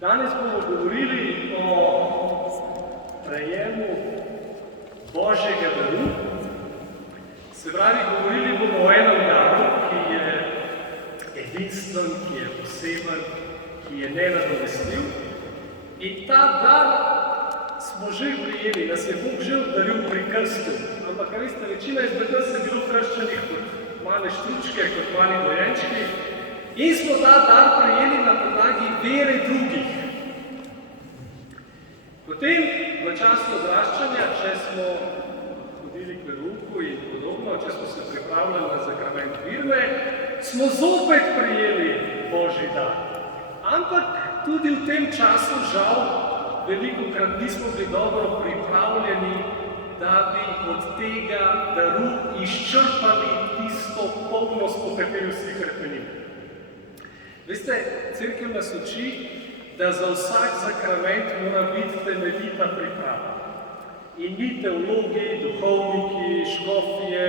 Danes bomo govorili o prejemu Božjega daru. Se pravi, govorili bomo o enem daru, ki je edinstven, ki je poseben, ki je nenadomestljiv. In ta dar smo že prijeli, nas je Bog že obdaril pri krstu. Ampak, veste, večina izmed nas je bilo krščanih kot male štručke, kot mali dojenčki. In smo ta dar prijeli na podlagi vere drugih. Potem, v času odraščanja, če smo hodili k verouku in podobno, če smo se pripravljali na sakrament Virme, smo zopet prijeli Božji dar. Ampak tudi v tem času, žal, velikokrat nismo bili dobro pripravljeni, da bi od tega daru izčrpali tisto polnost, po kateri vsi krepenimo. Veste, cerkev nas uči, da za vsak sakrament mora biti temeljita priprava. In mi teologi, duhovniki, škofje,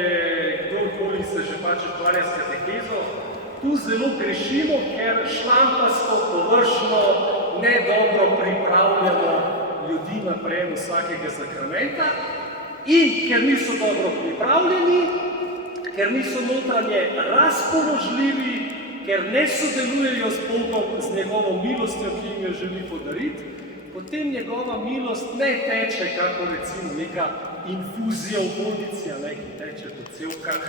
kdorkoli se že pač ukvarja s katekezo, tu zelo grešimo, ker šlampasto, površno, nedobro pripravljamo ljudi na prejem vsakega sakramenta in ker niso dobro pripravljeni, ker niso notranje razpoložljivi, ker ne sodelujejo z Bogom, z njegovo milostjo, ki jim jo želi podariti, potem njegova milost ne teče, kako recimo neka infuzija v vodici, ki teče po cevkah,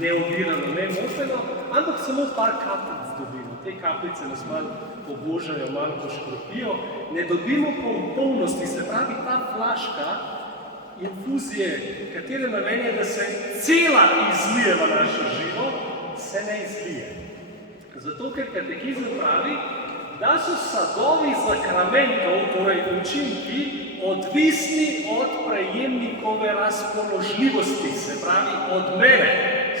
neovirano, nemoteno, ampak samo par kapljic dobimo. Te kapljice nas malo pobožajo, malo poškropijo, ne dobimo pa v polnosti, se pravi ta flaška infuzije, katere namen je, da se cela izlije v našo živo, se ne izlije. Zato, ker katekizem pravi, da so sadovi sakramentov, torej učinki, odvisni od prejemnikove razpoložljivosti, se pravi, od mene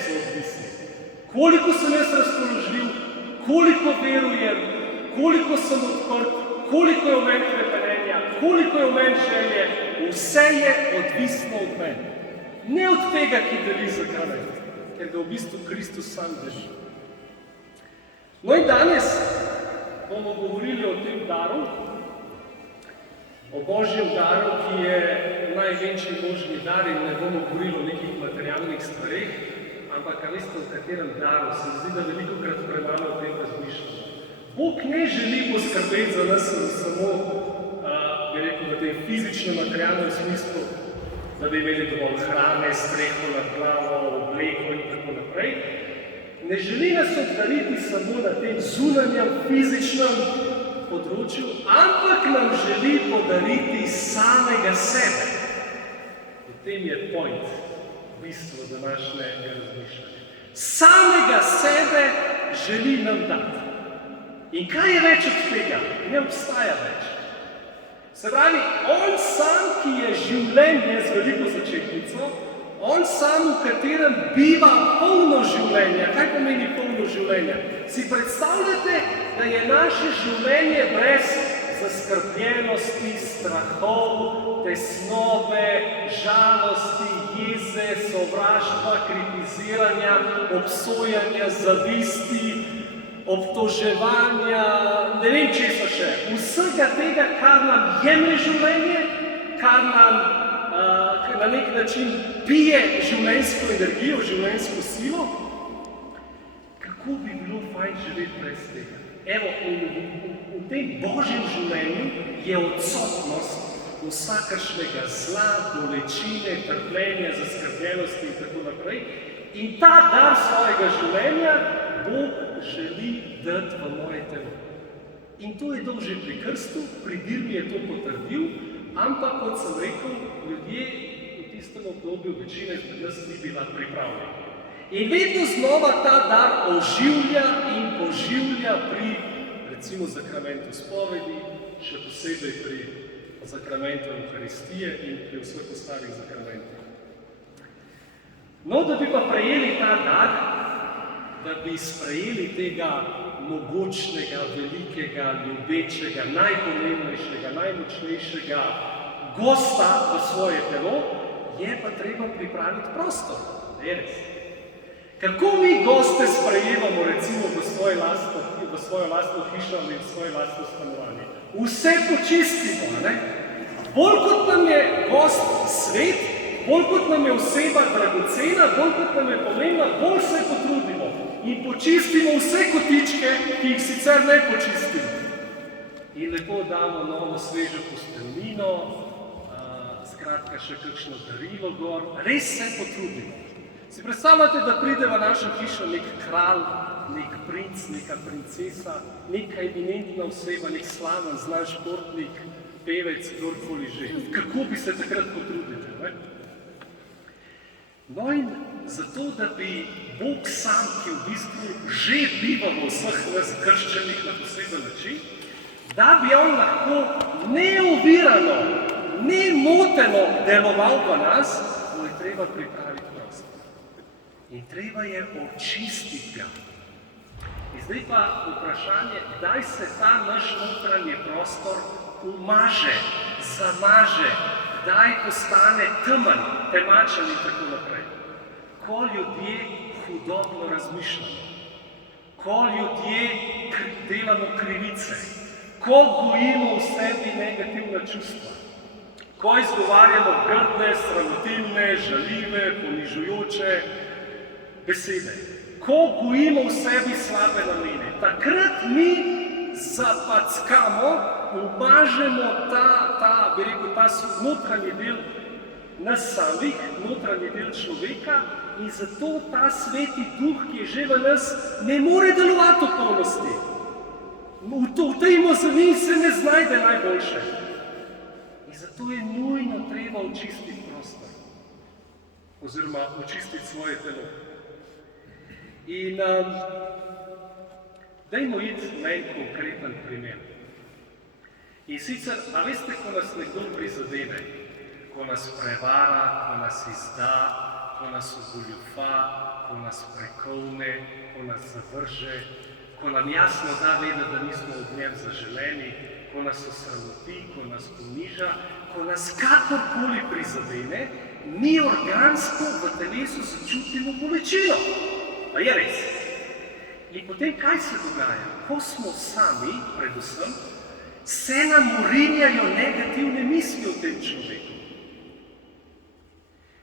so odvisni. Koliko sem jaz razpoložljiv, koliko verujem, koliko sem odprt, koliko je v meni krepenenja, koliko je v meni želje, vse je odvisno od mene. Ne od tega, ki deli sakrament, ker ga v bistvu Kristus sam drži. No in danes bomo govorili o tem daru, o Božjem daru, ki je največji možni dar in ne bomo govorili o nekih materialnih stvareh, ampak veste, o katerem daru se zdi, da velikokrat premalo o tem razmišljamo. Bog ne želi poskrbeti za nas samo, bi rekel, v tem fizičnem materialnem smislu, da bi imeli dovolj hrane, streho nad glavo, obleko in tako naprej. Ne želi nas obdariti samo na tem zunanjem, fizičnem področju, ampak nam želi podariti samega sebe. V tem je point, bistvo današnjega razmišljanja. Samega sebe želi nam dati. In kaj je več od tega? Ne obstaja več. Se pravi, on sam, ki je življenje z veliko začetnico, on sam, v katerem biva polno življenja. Kaj pomeni polno življenja? Si predstavljate, da je naše življenje brez zaskrbljenosti, strahov, tesnobe, žalosti, jeze, sovraštva, kritiziranja, obsojanja, zavisti, obtoževanja, ne vem česa še. Vsega tega, kar nam jemlje življenje, kar nam na nek način pije življenjsko energijo, življenjsko silo, kako bi bilo fajn živeti brez tega? Evo, v tem Božjem življenju je odsotnost vsakršnega zla, bolečine, trpljenja, zaskrbljenosti in tako naprej. In ta dar svojega življenja Bog želi dati v moje telo. In to je dal že pri krstu, pri Virmi je to potrdil, ampak, kot sem rekel, ljudje v tistem obdobju večina izmed nas ni bila pripravljena. In vedno znova ta dar oživlja in poživlja pri, recimo, sakramentu spovedi, še posebej pri sakramentu Euharistije in pri vseh ostalih sakramentih. No, da bi pa prejeli ta dar, da bi sprejeli tega mogočnega, velikega, ljubečega, najpomembnejšega, najmočnejšega gosta v svoje telo, je pa treba pripraviti prostor. Je res. Kako mi goste sprejemamo, recimo, v v svojo lastno hišo ali v svoje lastno stanovanje. Vse počistimo, ne? Bolj kot nam je gost svet, bolj kot nam je oseba dragocena, bolj kot nam je pomembna, bolj se potrudimo in počistimo vse kotičke, ki jih sicer ne počistimo. In lepo damo novo svežo posteljnino, skratka še kakšno darilo gor, res se potrudimo. Si predstavljate, da pride v našo hišo nek kralj, nek princ, neka princesa, neka eminentna oseba, nek slaven, znan športnik, pevec, kdorkoli že. Kako bi se takrat potrudili, ne? No in zato, da bi Bog sam, ki v bistvu že biva v vseh nas krščenih na poseben način, da bi on lahko neovirano, nemoteno deloval v nas, mu je treba pripraviti prostor. In treba je očistiti ga. In zdaj pa vprašanje, kdaj se ta naš notranji prostor umaže, zamaže, kdaj postane temen, temačen in tako naprej. Ko ljudje hudobno razmišljamo, ko ljudje delamo krivice, ko gojimo v sebi negativna čustva, ko izgovarjamo grdne, sramotilne, žaljive, ponižujoče besede, ko gojimo v sebi slabe namene, takrat mi zapackamo, umažemo ta notranji del nas samih, notranji del človeka in zato ta sveti duh, ki je že v nas, ne more delovati v polnosti. V tej mozani se ne znajde najboljše. In zato je nujno treba očistiti prostor. Oziroma očistiti svoje telo. In dajmo iti na en konkreten primer. In sicer, a veste, ko nas nekdo prizadene, ko nas prevara, ko nas izda, ko nas ogoljufa, ko nas prekolne, ko nas zavrže, ko nam jasno da vedeti, da nismo od njem zaželeni, ko nas osramoti, ko nas poniža, ko nas kakorkoli prizadene, mi organsko v telesu začutimo bolečino. Pa je res. In potem kaj se dogaja? Ko smo sami, predvsem, se nam urinjajo negativne misli o tem človeku.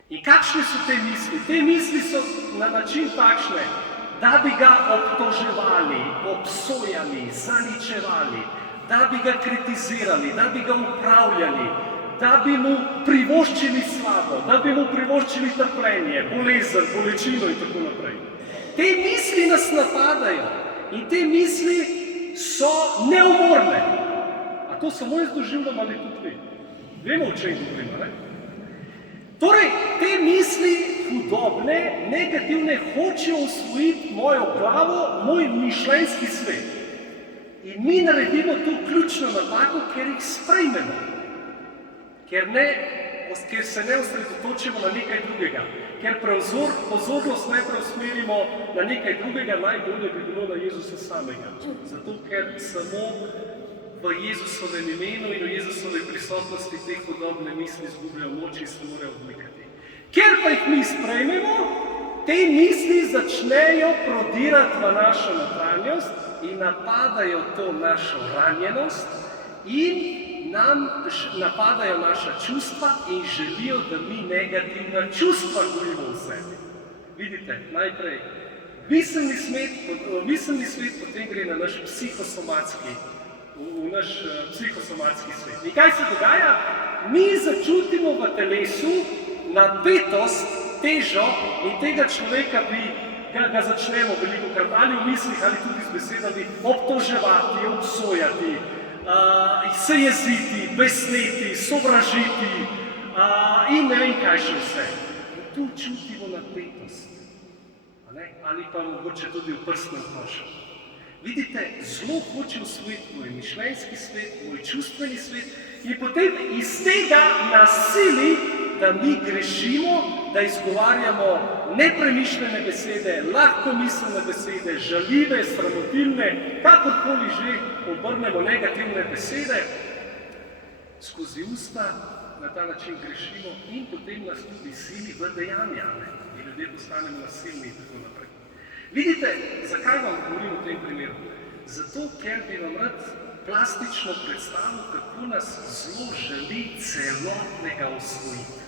In kakšne so te misli? Te misli so na način takšne, da bi ga obtoževali, obsojali, zaničevali, da bi ga kritizirali, da bi ga upravljali, da bi mu privoščili slabo, da bi mu privoščili trpljenje, bolezen, bolečino in tako naprej. Te misli nas napadajo in te misli so neumorne. A to samo jaz doživljam ali tudi vi? Vemo, o čem govorimo, ne? Torej, te misli hudobne, negativne, hočejo osvojiti mojo glavo, moj mišljenjski svet. In mi naredimo tu ključno napako, ker jih sprejmemo. Ker se ne osredotočimo na nekaj drugega. Ker pozornost ne preusmerimo na nekaj drugega, najbolje bi bilo na Jezusa samega. Zato, ker samo v Jezusovem imenu in v Jezusovej prisotnosti te hudobne misli izgubljajo moč in se morajo odmikati. Ker pa jih mi sprejmemo, te misli začnejo prodirati v našo notranjost in napadajo to našo ranjenost in nam napadajo naša čustva in želijo, da mi negativna čustva gojimo v sebi. Vidite, najprej, miselni svet potem gre na naš psihosomatski svet. In kaj se dogaja? Mi začutimo v telesu napetost, težo in tega človeka ga začnemo velikokrat ali v mislih ali tudi z besedami obtoževati, obsojati, se jeziti, besneti, sovražiti in ne vem kaj še vse. In tu čutimo napetost. Ali pa mogoče tudi v prsnem košu. Vidite, zelo hoče osvojiti moj mišljenjski svet, moj čustveni svet in potem iz tega nasili, da mi grešimo, da izgovarjamo nepremišljene besede, lahkomiselne besede, žaljive, sramotilne, kakorkoli že obrnemo negativne besede, skozi usta na ta način grešimo in potem nas tudi sili v dejanja, in ljudje postanemo nasilni in tako naprej. Vidite, zakaj vam govorim o tem primeru? Zato, ker bi vam rad plastično predstavil, kako nas zelo želi celotnega osvojiti.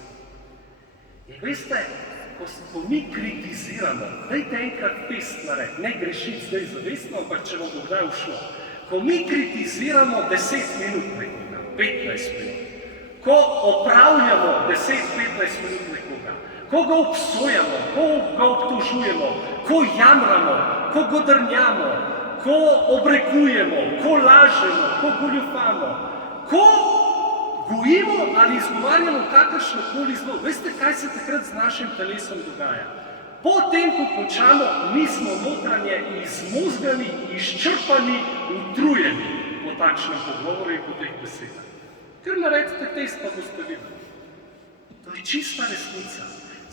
In veste, ko mi kritiziramo, dajte enkrat test narediti, ne grešiti zdaj zavestno, ampak če vam bo kdaj ušlo. Ko mi kritiziramo 10 minut nekoga, 15 minut, ko opravljamo 10-15 minut nekoga, ko ga obsojamo, ko ga obtožujemo, ko jamramo, ko godrnjamo, ko obrekujemo, ko lažemo, ko goljufamo, ko gojimo ali izgovarjamo kakršnokoli zlo. Veste, kaj se takrat z našim telesom dogaja? Potem, ko končamo, mi smo notranje izmozgani, izčrpani, utrujeni po takšnem pogovoru in po teh besedah. Ker naredite test, pa boste videli. To je čista resnica.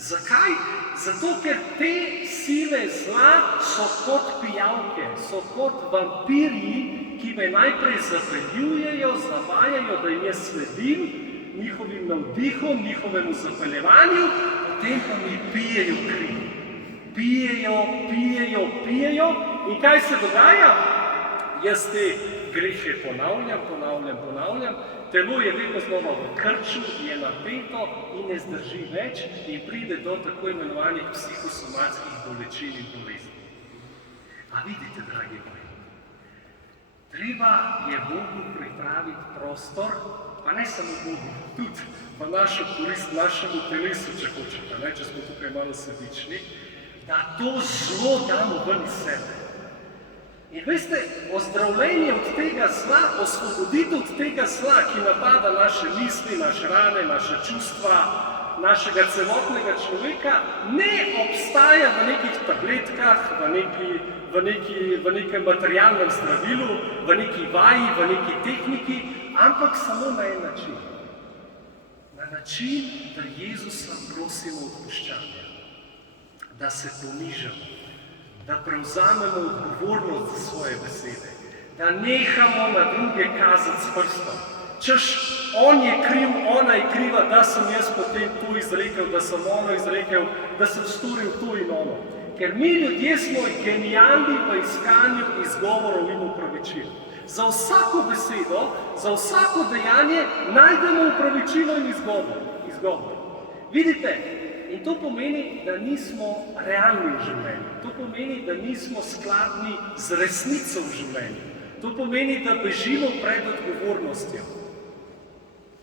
Zakaj? Zato, ker te sile zla so kot pijavke, so kot vampirji, ki me najprej zapeljujejo, zavajajo, da jim jaz sledim, njihovim navdihom, njihovemu zapeljevanju, potem pa mi pijejo kri. Pijejo. In kaj se dogaja? Jaz te grehe ponavljam, telo je vedno znova v krču, je napeto in ne zdrži več in pride do tako imenovanih psihosomatskih bolečin in bolezni. A vidite, dragi moji, treba je Bogu pripraviti prostor, pa ne samo Bogu, tudi pa našo korist, našemu telesu, če hočete, če smo tukaj malo sebični, da to zlo damo ven iz sebe. In veste, ozdravljenje od tega zla, osvoboditev od tega zla, ki napada naše misli, naše rane, naše čustva, našega celotnega človeka, ne obstaja v nekih tabletkah, v nekem materialnem zdravilu, v neki vaji, v neki tehniki, ampak samo na en način. Na način, da Jezusa prosimo odpuščanja, da se ponižamo, da prevzamemo odgovornost za svoje besede, da nehamo na druge kazati s prstom. Češ, on je kriv, ona je kriva, da sem jaz potem to izrekel, da sem ono izrekel, da sem storil to in ono. Ker mi ljudje smo genialni v iskanju izgovorov in upravičil. Za vsako besedo, za vsako dejanje najdemo upravičilo in izgovor. Vidite, in to pomeni, da nismo realni v življenju. To pomeni, da nismo skladni z resnico v življenju. To pomeni, da bežimo pred odgovornostjo.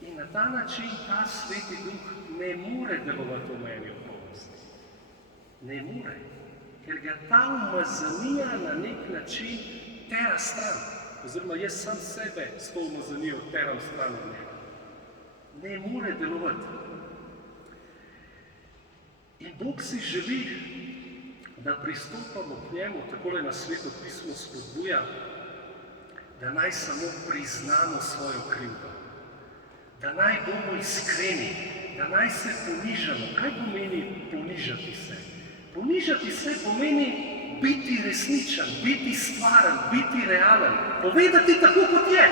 In na ta način ta Sveti Duh ne more delovati v meni okolnosti. Ne more. Ker ga ta umazanija na nek način tera stran. Oziroma jaz sam sebe s to umazanijo teram stran od njega. Ne more delovati. In Bog si želi, da pristopamo k njemu, takole na Sveto pismo spodbuja, da naj samo priznamo svojo krivdo, da naj bomo iskreni, da naj se ponižamo. Kaj pomeni ponižati se? Ponižati se pomeni biti resničen, biti stvaren, biti realen, povedati tako, kot je.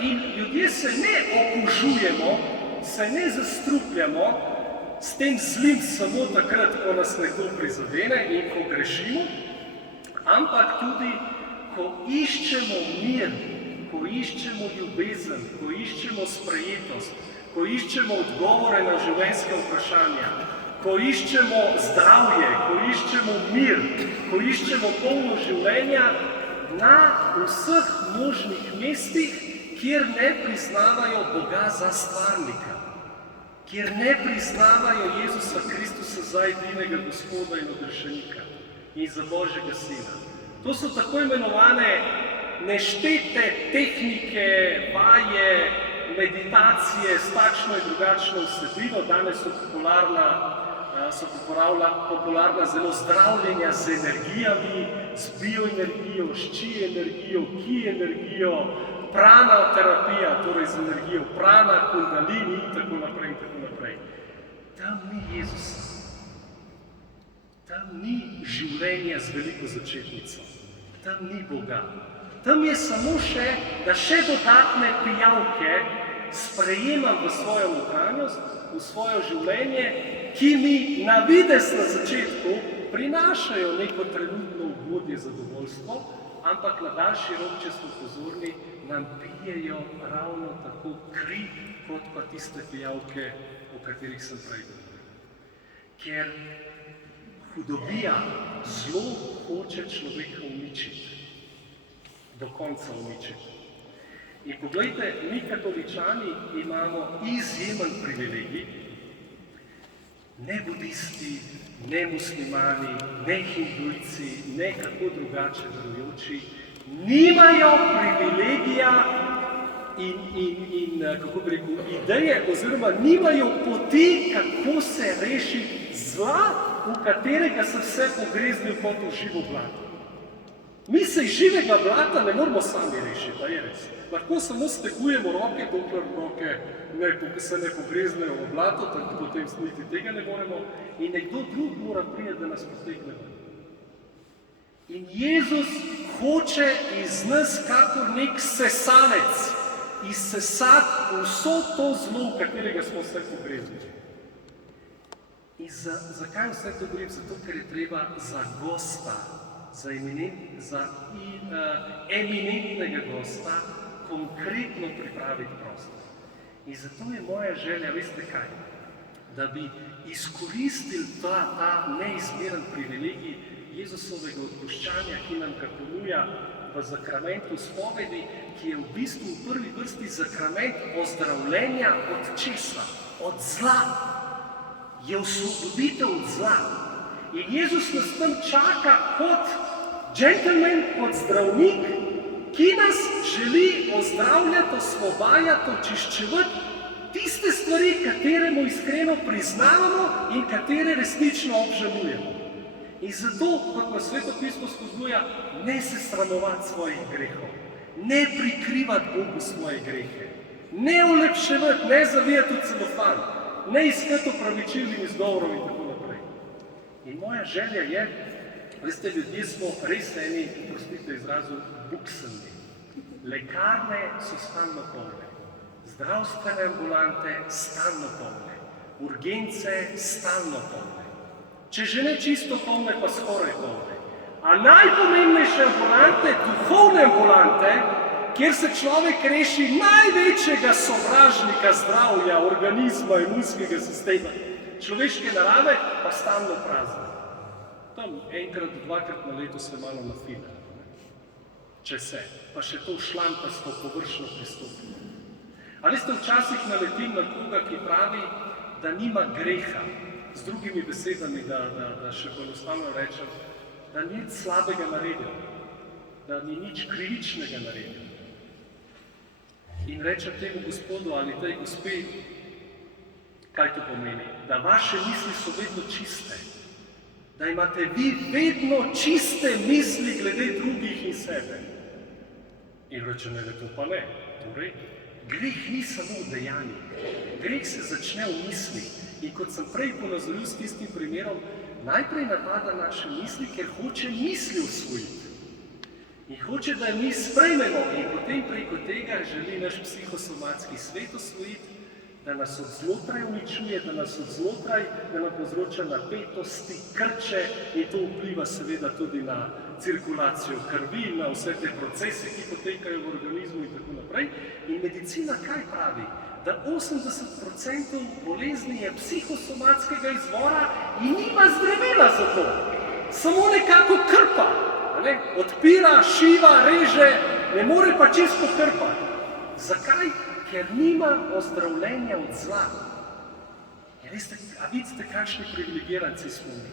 In ljudje se ne okužujemo, se ne zastrupljamo, s tem zlim samo takrat, ko nas nekdo prizadene in ko grešimo, ampak tudi, ko iščemo mir, ko iščemo ljubezen, ko iščemo sprejetost, ko iščemo odgovore na življenjska vprašanja, ko iščemo zdravje, ko iščemo mir, ko iščemo polno življenja na vseh možnih mestih, kjer ne priznavajo Boga za stvarnika, kjer ne priznavajo Jezusa Kristusa za edinega Gospoda in odrešenika in za Božjega Sina. To so tako imenovane neštete tehnike, vaje, meditacije s takšno in drugačno vsebino. Danes so popularna zelo zdravljenja z energijami, z bioenergijo, s či energijo, ki energijo, prana terapija, torej z energijo prana, kundalini in tako naprej. Tam ni Jezusa. Tam ni življenja z veliko začetnico. Tam ni Boga. Tam je samo še, da še dodatne pijavke sprejemam v svojo notranjost, v svoje življenje, ki mi na videz na začetku prinašajo neko trenutno ugodnost. orodje zadovoljstvo, ampak na daljši rok, če smo pozorni, nam pijejo ravno tako kri, kot pa tiste pijavke, o katerih sem prej govoril. Ker hudobija zelo hoče človeka uničiti, do konca uničiti. In poglejte, mi katoličani imamo izjemen privilegij, ne budisti, ne muslimani, ne hindujci, ne kako drugače verujoči, nimajo privilegija in kako bi rekel, ideje oziroma nimajo poti, kako se reši zla, v katerega se vse pogreznil kot v živo blato. Mi se iz živega blata ne moramo sami rešiti, da je res. Lahko samo stegujemo roke, dokler roke se ne pogreznejo v blato, tako potem niti tega ne moremo in nekdo drug mora priti, da nas potegne ven. In Jezus hoče iz nas kakor nek sesalec izsesati vso to zlo, v katerega smo se pogreznili. In zakaj vse to govorim? Zato, ker je treba za gosta, za eminentnega gosta konkretno pripraviti prostor. In zato je moja želja, veste kaj, da bi izkoristili ta neizmeren privilegij Jezusovega odpuščanja, ki nam ga ponuja v zakramentu spovedi, ki je v bistvu v prvi vrsti sakrament ozdravljenja od česa? Od zla. Je osvoboditev od zla. In Jezus nas tam čaka kot džentelmen, kot zdravnik, ki nas želi ozdravljati, osvobajati, očiščevati tiste stvari, katere mu iskreno priznavamo in katere resnično obžalujemo. In zato, kot nas Sveto pismo spodbuja, ne se sramovati svojih grehov, ne prikrivati Bogu svoje grehe, ne olepševati, ne zavijati v celofan, ne iskati opravičil in izgovorov in tako naprej. In moja želja je, veste, ljudje smo res eni, prostite izrazu, buksani. Lekarne so stalno polne, zdravstvene ambulante stalno polne, urgence stalno polne. Če že ne čisto polne, pa skoraj polne. A najpomembnejše ambulante, duhovne ambulante, kjer se človek reši največjega sovražnika zdravja, organizma, imunskega sistema, človeške narave, pa stalno prazne. Tam enkrat, dvakrat na leto se malo nafine, če se, pa še to šlampasto, površno pristopno. A veste, včasih naletim na koga, ki pravi, da nima greha, z drugimi besedami, da še poenostavno rečem, da ni nič slabega naredil, da ni nič krivičnega naredil. In reče temu gospodu ali tej gospe, kaj to pomeni? Da vaše misli so vedno čiste, da imate vi vedno čiste misli glede drugih in sebe. In reče, ne, to pa ne. Torej, greh ni samo v dejanjih, greh se začne v mislih. In kot sem prej ponazoril s tistim primerom, najprej napada naše misli, ker hoče misli osvojiti. In hoče, da mi sprejmemo in potem preko tega želi naš psihosomatski svet osvojiti, da nas od znotraj uničuje, da nas od znotraj, da nam povzroča napetosti, krče in to vpliva seveda tudi na cirkulacijo krvi, na vse te procese, ki potekajo v organizmu in tako naprej. In medicina kaj pravi? Da 80% bolezni je psihosomatskega izvora in nima zdravila za to. Samo nekako krpa, ne? Odpira, šiva, reže, ne more pa čisto krpati. Zakaj? Ker nima ozdravljenja od zla. In veste, a vidite, kakšni privilegiranci smo mi?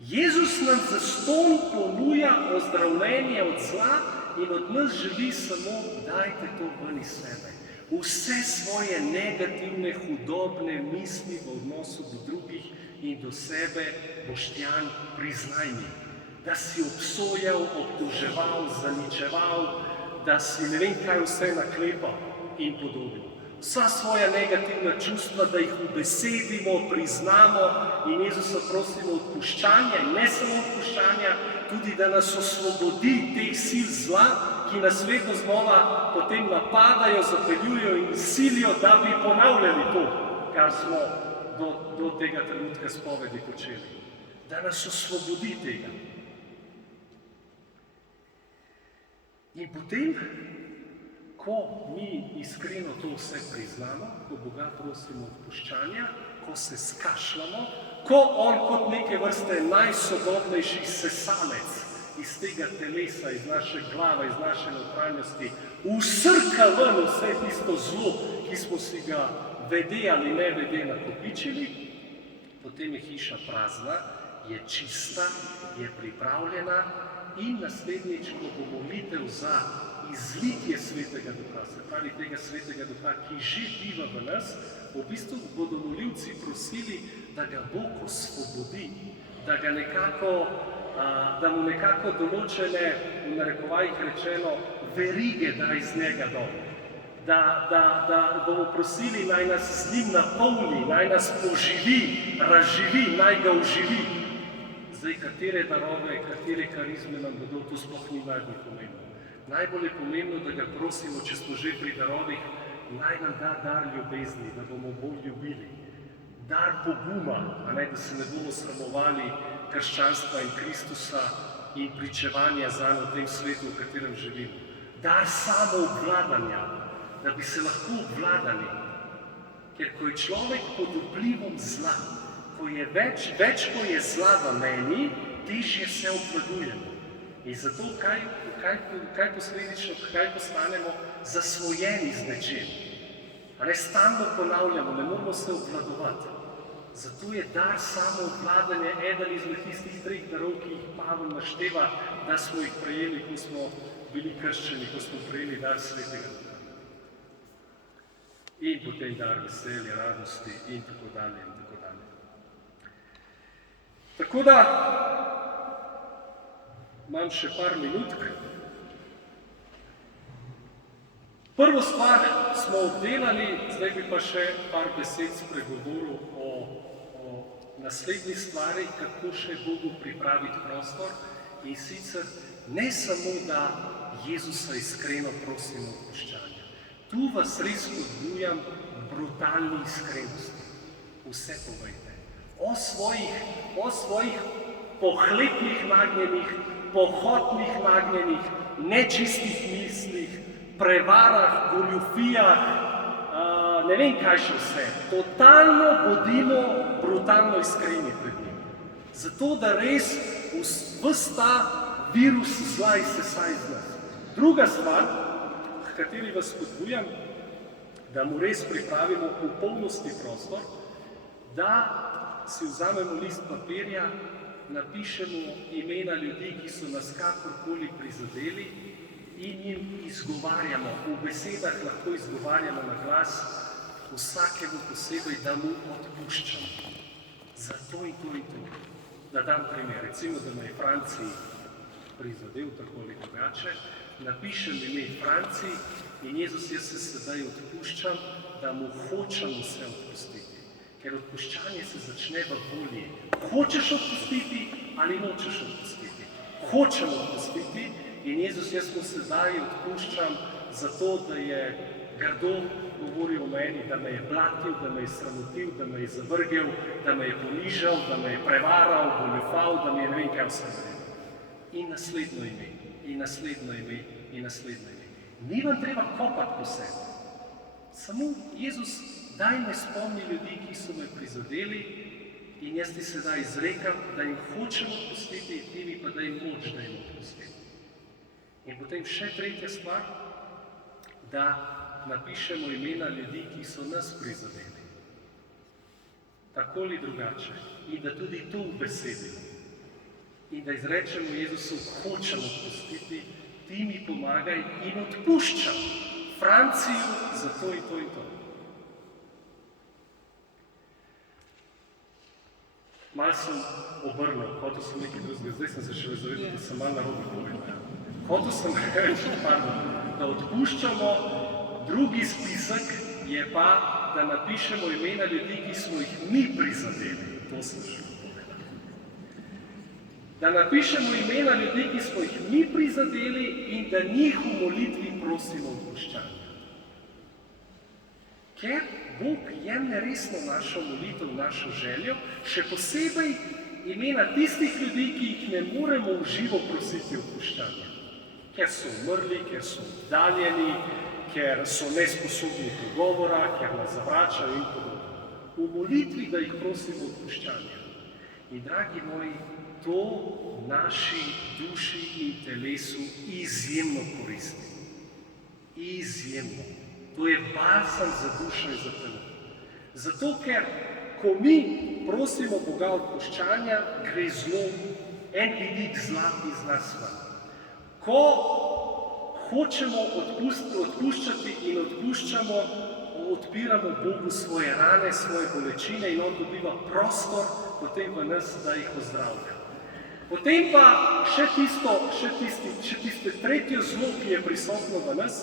Jezus nam zastonj ponuja ozdravljenje od zla in od nas želi samo, dajte to ven iz sebe. Vse svoje negativne, hudobne misli v odnosu do drugih in do sebe, Boštjan, priznaj mi, da si obsojal, obtoževal, zaničeval, da si ne vem kaj vse naklepal in podobno. Vsa svoja negativna čustva, da jih ubesedimo, priznamo in Jezusa prosimo odpuščanja in ne samo odpuščanja, tudi da nas osvobodi teh sil zla, ki nas vedno znova potem napadajo, zapeljujejo in silijo, da bi ponavljali to, kar smo do tega trenutka spovedi počeli. Da nas osvobodi tega. In potem, ko mi iskreno to vse priznamo, ko Boga prosimo odpuščanja, ko se skašljamo, ko on kot neke vrste najsodobnejši sesalec iz tega telesa, iz naše glave, iz naše notranjosti, usrka ven vse tisto zlo, ki smo si ga vede ali ne vede nakopičili, potem je hiša prazna, je čista, je pripravljena in naslednjič, ko bo molitev za izlitje Svetega Duha, se pravi tega Svetega Duha, ki že biva v nas, v bistvu bodo molilci prosili, da ga Bog osvobodi, da ga nekako, da mu nekako določene, v narekovajih rečeno, verige da iz njega dol. Da bomo prosili, naj nas z njim napolni, naj nas poživi, razživi, naj ga oživi. Zdaj, katere darove, katere karizme nam bodo, to sploh ni najbolj pomembno. Najbolj je pomembno, da ga prosimo, če smo že pri darovih, naj nam da dar ljubezni, da bomo bolj ljubili. Dar poguma, da se ne bomo sramovali krščanstva in Kristusa in pričevanja zanj v tem svetu, v katerem živimo. Dar samoobvladanja, da bi se lahko obvladali. Ker ko je človek pod vplivom zla, ko je več ko je zla v meni, težje se obvladujemo. In zato kaj posledično, kaj postanemo zasvojeni z nečem. Stalno ponavljamo, ne moramo se obvladovati. Zato je dar samoobvladanja eden izmed tistih 3 darov, ki jih Pavel našteva, da smo jih prejeli, ko smo bili krščeni, ko smo prejeli dar Svetega Duha. In potem dar veselja, radosti in tako dalje in tako dalje. Tako da, imam še par minutk. Prvo stvar smo obdelali, zdaj bi pa še par besed spregovoril o naslednji stvari, kako še Bogu pripraviti prostor in sicer ne samo, da Jezusa iskreno prosimo odpuščanja. Tu vas res spodbujam brutalni iskrenosti. Vse povejte. O svojih pohlepnih nagnjenih, pohotnih nagnjenih, nečistih mislih, prevarah, goljufijah, ne vem kaj še vse. Totalno bodimo brutalno iskreni pred njim. Zato, da res ves ta virus zla izsesa iz nas. Druga stvar, v kateri vas spodbujam, da mu res pripravimo v polnosti prostor, da si vzamemo list papirja, napišemo imena ljudi, ki so nas kakorkoli prizadeli in jim izgovarjamo, v besedah lahko izgovarjamo na glas, vsakemu posebej, da mu odpuščamo. Za to in to in to. Da dam primer, recimo, da me je Franci prizadel tako ali drugače, napišem ime Franci in Jezus, jaz se sedaj odpuščam, da mu hočem vse odpustiti. Ker odpuščanje se začne v volji. Hočeš odpustiti ali nočeš odpustiti? Hočem odpustiti in Jezus, jaz mu sedaj odpuščam zato, da je grdo govoril o meni, da me je blatil, da me je sramotil, da me je zavrgel, da me je ponižal, da me je prevaral, goljufal, da mi je ne vem kaj vse naredil. In naslednjo ime, in naslednjo ime, in naslednjo ime. Ni vam treba kopati po sebi. Samo Jezus, daj me spomni ljudi, ki so me prizadeli in jaz ti sedaj izrekam, da jim hočem odpustiti, ti mi pa daj moč, da jim odpustim. In potem še tretja stvar, da napišemo imena ljudi, ki so nas prizadeli. Tako ali drugače. In da tudi to ubesedimo. In da izrečemo Jezusu, hočem odpustiti, ti mi pomagaj in odpuščam Franciju za to in to in to. Malo sem obrnil, hotel sem nekaj drugega, zdaj sem se še zavedal, da sem malo narobe povedal. Hotel sem reči, da odpuščamo, drugi spisek je pa, da napišemo imena ljudi, ki smo jih mi prizadeli. To sem že povedal. Da napišemo imena ljudi, ki smo jih mi prizadeli in da njih v molitvi prosimo odpuščanja. Ker Bog jemlje resno našo molitev, našo željo, še posebej imena tistih ljudi, ki jih ne moremo v živo prositi odpuščanja. ker so umrli, ker so oddaljeni, ker so nesposobni pogovora, ker nas zavračajo in podobno. V molitvi, da jih prosimo odpuščanja. In dragi moji, to naši duši in telesu izjemno koristi. Izjemno. To je balsam za dušo in za telo. Zato, ker ko mi prosimo Boga odpuščanja, gre zelo en vidik zla iz nas ven. Ko hočemo odpuščati in odpuščamo, odpiramo Bogu svoje rane, svoje bolečine in on dobiva prostor potem v nas, da jih ozdravlja. Potem pa še tiste tretje zlo, ki je prisotno v nas,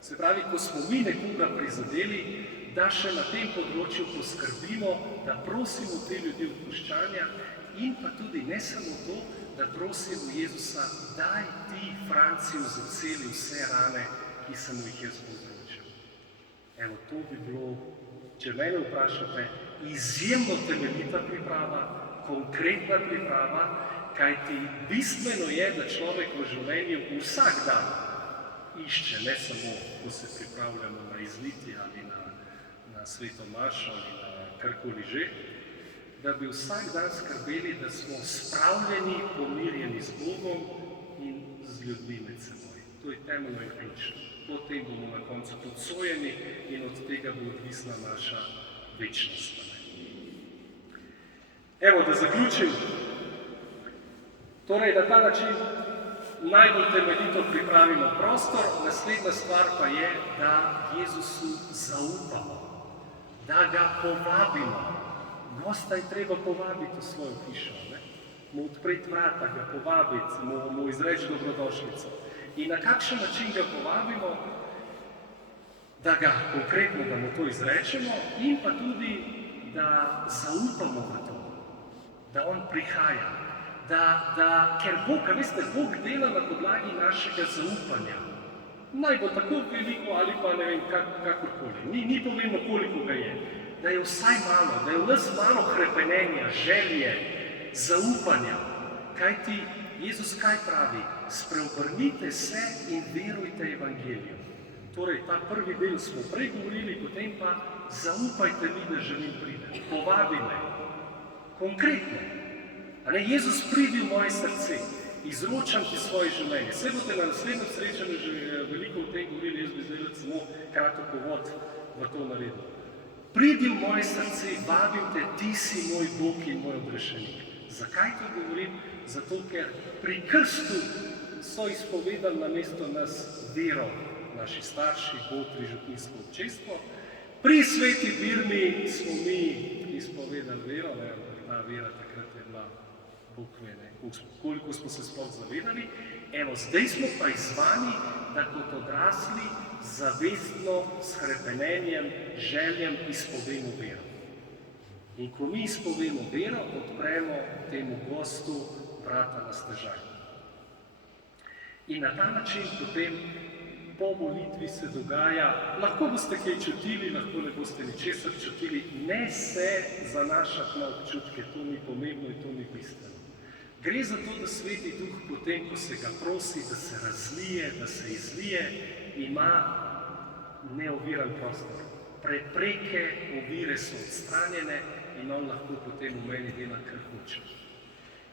se pravi, ko smo mi nekoga prizadeli, da še na tem področju poskrbimo, da prosimo te ljudi odpuščanja in pa tudi ne samo to, da prosimo Jezusa, daj ti Franciju zaceli vse rane, ki sem jih jaz povzročil. Evo, to bi bilo, če mene vprašate, izjemno temeljita priprava, konkretna priprava, kajti bistveno je, da človek v življenju vsak dan išče, ne samo, ko se pripravljamo na izlitje ali na sveto mašo ali na karkoli že, da bi vsak dan skrbeli, da smo spravljeni, pomirjeni z Bogom in z ljudmi med seboj. To je temeljno in ključno. Potem bomo na koncu podsojeni in od tega bo odvisna naša večnost. Evo, da zaključim. Torej, na ta način najbolj temeljito pripravimo prostor, naslednja stvar pa je, da Jezusu zaupamo, da ga povabimo. Gosta je treba povabiti v svojo hišo, mu odpreti vrata, ga povabiti, mu izreči dobrodošlico. In na kakšen način ga povabimo, da ga konkretno, da mu to izrečemo in pa tudi, da zaupamo v to, da on prihaja, ker Bog, veste, Bog dela na podlagi našega zaupanja. Naj bo tako veliko ali pa ne vem, kakorkoli. Ni pomembno, koliko ga je. Da je vsaj malo, da je v nas malo hrepenenja, želje, zaupanja. Kajti Jezus kaj pravi? Spreobrnite se in verujte Evangeliju. Torej, ta prvi del smo prej govorili, potem pa zaupajte mi, da želim priti. Povabi me. Konkretno. Jezus, pridi v moje srce, izročam ti svoje življenje. Saj boste na naslednjem srečanju že veliko o tem govorili, jaz bi zdaj samo kratek uvod v to naredil. Pridi v moje srce, vabim te, ti si moj Bog in moj odrešenik. Zakaj to govorim? Zato, ker pri krstu so izpovedali namesto nas vero naši starši, botri, župnijsko občestvo. Pri sveti birmi smo mi izpovedali vero, ta vera takrat je bila, Bog ve, koliko smo se sploh zavedali. Evo, zdaj smo pa izzvani, da kot odrasli zavestno s hrepenenjem, željem izpovemo vero. In ko mi izpovemo vero, odpremo temu gostu vrata na stežaj. In na ta način potem po molitvi se dogaja, lahko boste kaj čutili, lahko ne boste ničesar čutili, ne se zanašati na občutke, to ni pomembno in to ni bistveno. Gre za to, da Sveti Duh potem, ko se ga prosi, da se razlije, da se izlije, ima neoviran prostor. Prepreke, ovire so odstranjene in on lahko potem v meni dela, kar hoče.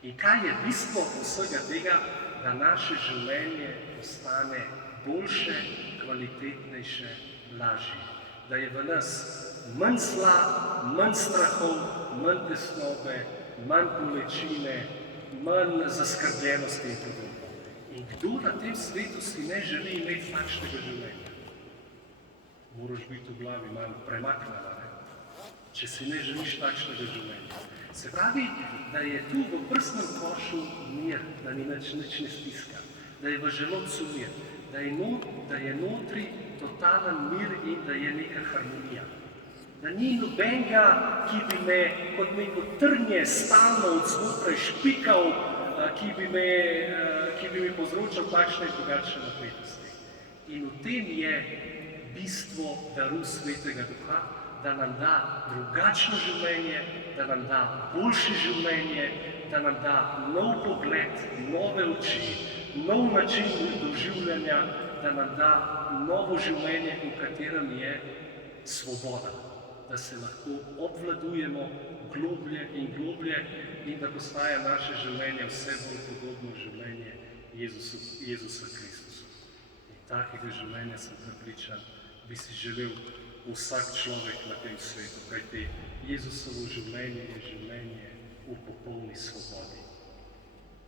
In kaj je bistvo vsega tega, da naše življenje postane boljše, kvalitetnejše, lažje. Da je v nas manj zla, manj strahov, manj tesnobe, manj bolečine, manj zaskrbljenosti in podobno. In kdo na tem svetu si ne želi imeti takšnega življenja? Moraš biti v glavi manj premaknjena, če si ne želiš takšnega življenja. Se pravi, da je tu v prsnem košu mir, da ni nič ne stiska, da je v želodcu mir, da je notri totalen mir in da je neka harmonija. Da ni nobenega, ki bi me kot neko trnje stalno od znotraj špikal, ki bi mi povzročal takšne in drugačne napetosti. In v tem je bistvo daru Svetega Duha, da nam da drugačno življenje, da nam da boljše življenje, da nam da nov pogled, nove oči, nov način doživljanja, da nam da novo življenje, v katerem je svoboda, da se lahko obvladujemo globlje in globlje in da postaja naše življenje vse bolj podobno življenje Jezusa Kristusa. In takega življenja sem prepričan, bi si želel vsak človek na tem svetu, kajti Jezusovo življenje je življenje v popolni svobodi.